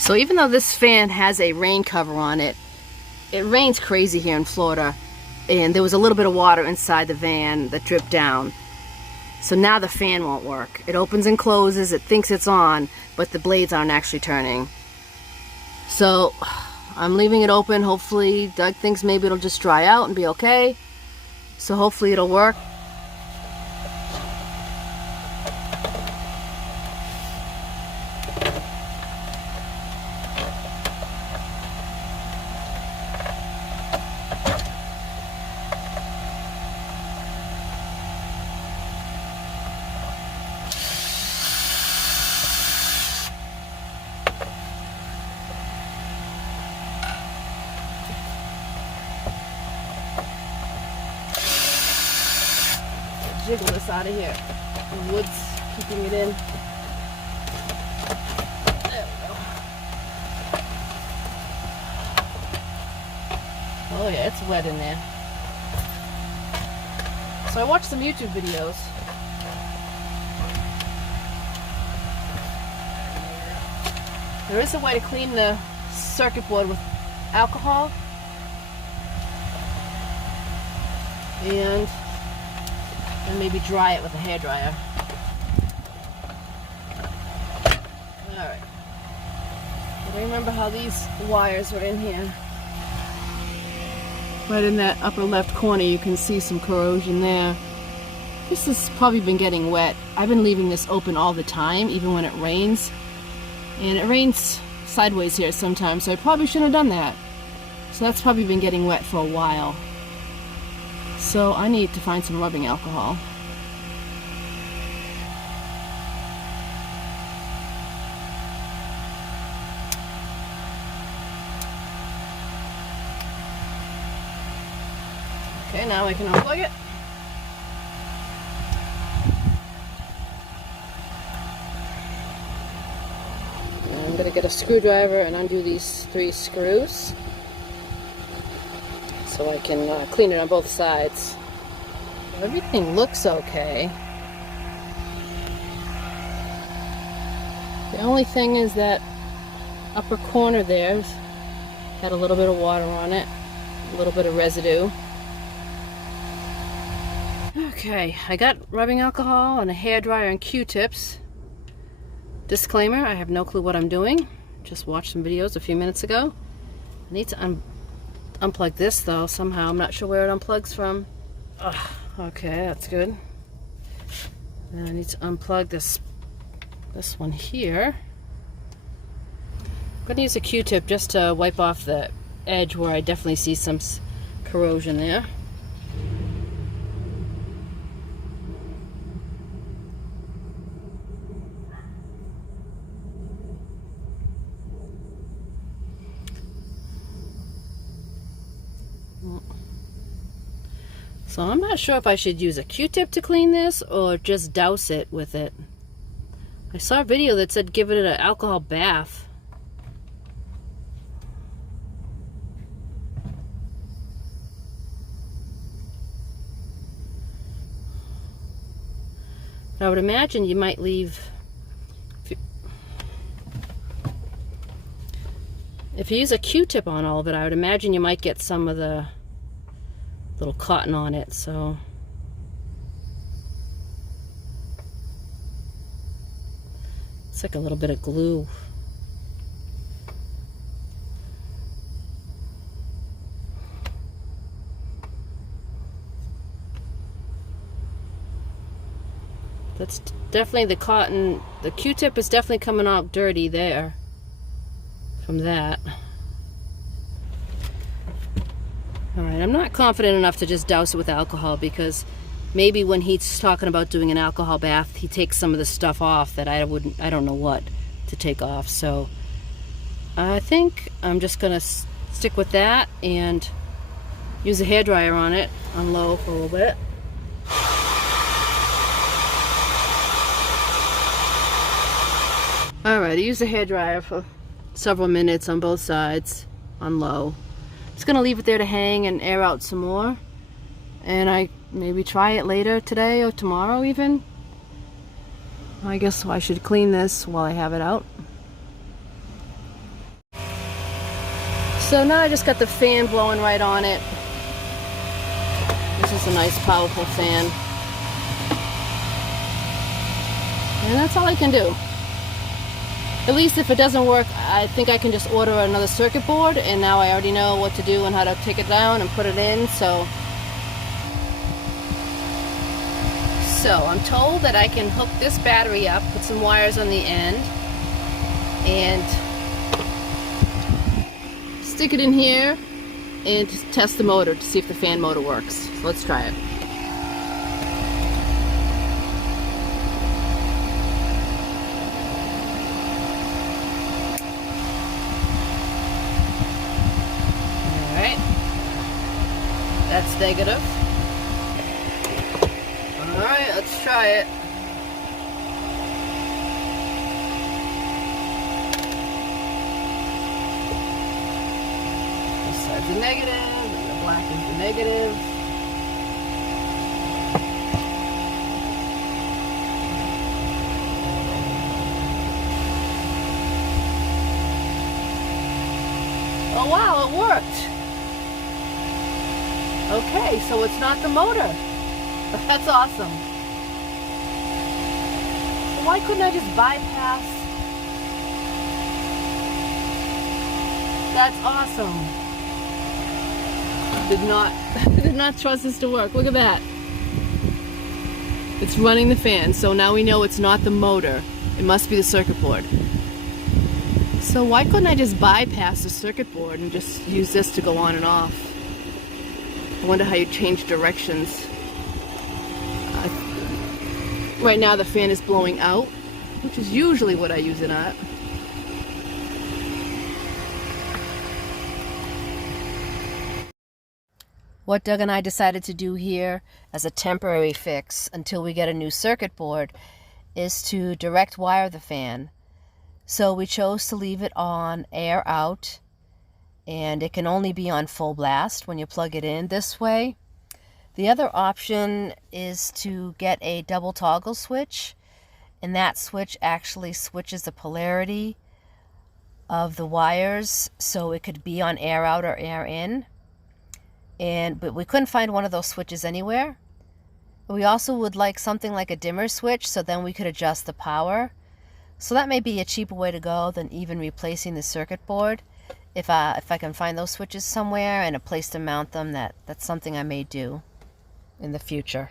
So even though this fan has a rain cover on it, it rains crazy here in Florida, and there was a little bit of water inside the van that dripped down. So now the fan won't work. It opens and closes, it thinks it's on, but the blades aren't actually turning. So I'm leaving it open. Hopefully Doug thinks maybe it'll just dry out and be okay. So hopefully it'll work. Jiggle this out of here. The wood's keeping it in. There we go. Oh yeah, it's wet in there. So I watched some YouTube videos. There is a way to clean the circuit board with alcohol. And maybe dry it with a hairdryer. Alright. I don't remember how these wires were in here. Right in that upper left corner you can see some corrosion there. This has probably been getting wet. I've been leaving this open all the time, even when it rains. And it rains sideways here sometimes, so I probably shouldn't have done that. So that's probably been getting wet for a while. So I need to find some rubbing alcohol. Okay, now I can unplug it. And I'm going to get a screwdriver and undo these 3 screws so I can clean it on both sides. Everything looks okay. The only thing is that upper corner there's had a little bit of water on it, a little bit of residue. Okay, I got rubbing alcohol and a hairdryer and Q-tips. Disclaimer, I have no clue what I'm doing. Just watched some videos a few minutes ago. I need to unplug this though somehow. I'm not sure where it unplugs from. Ugh, okay, that's good. And I need to unplug this one here. I'm gonna use a Q-tip just to wipe off the edge where I definitely see some corrosion there. So I'm not sure if I should use a Q-tip to clean this or just douse it with it. I saw a video that said give it an alcohol bath. But I would imagine you might leave, if you use a Q-tip on all of it, I would imagine you might get some of the little cotton on it, so it's like a little bit of glue. That's definitely the cotton. The Q-tip is definitely coming out dirty there from that. Alright, I'm not confident enough to just douse it with alcohol because maybe when he's talking about doing an alcohol bath, he takes some of the stuff off that I don't know what to take off. So I think I'm just going to stick with that and use a hairdryer on it on low for a little bit. Alright, I used a hairdryer for several minutes on both sides on low. Just gonna leave it there to hang and air out some more, and I maybe try it later today or tomorrow even. I guess I should clean this while I have it out. So now I just got the fan blowing right on it. This is a nice powerful fan. And that's all I can do. At least if it doesn't work, I think I can just order another circuit board, and now I already know what to do and how to take it down and put it in. So I'm told that I can hook this battery up, put some wires on the end, and stick it in here and test the motor to see if the fan motor works. So let's try it. Alright, that's negative. Alright, let's try it. This side's a negative, and the black is the negative. Oh wow, it worked! Okay, so it's not the motor. That's awesome. So why couldn't I just bypass? That's awesome. Did not trust this to work. Look at that. It's running the fan, so now we know it's not the motor. It must be the circuit board. So why couldn't I just bypass the circuit board and just use this to go on and off? I wonder how you change directions. Right now the fan is blowing out, which is usually what I use it at. What Doug and I decided to do here as a temporary fix until we get a new circuit board is to direct wire the fan. So we chose to leave it on air out, and it can only be on full blast when you plug it in this way. The other option is to get a double toggle switch, and that switch actually switches the polarity of the wires so it could be on air out or air in. But we couldn't find one of those switches anywhere. We also would like something like a dimmer switch, so then we could adjust the power. So that may be a cheaper way to go than even replacing the circuit board. If I can find those switches somewhere and a place to mount them, that's something I may do in the future.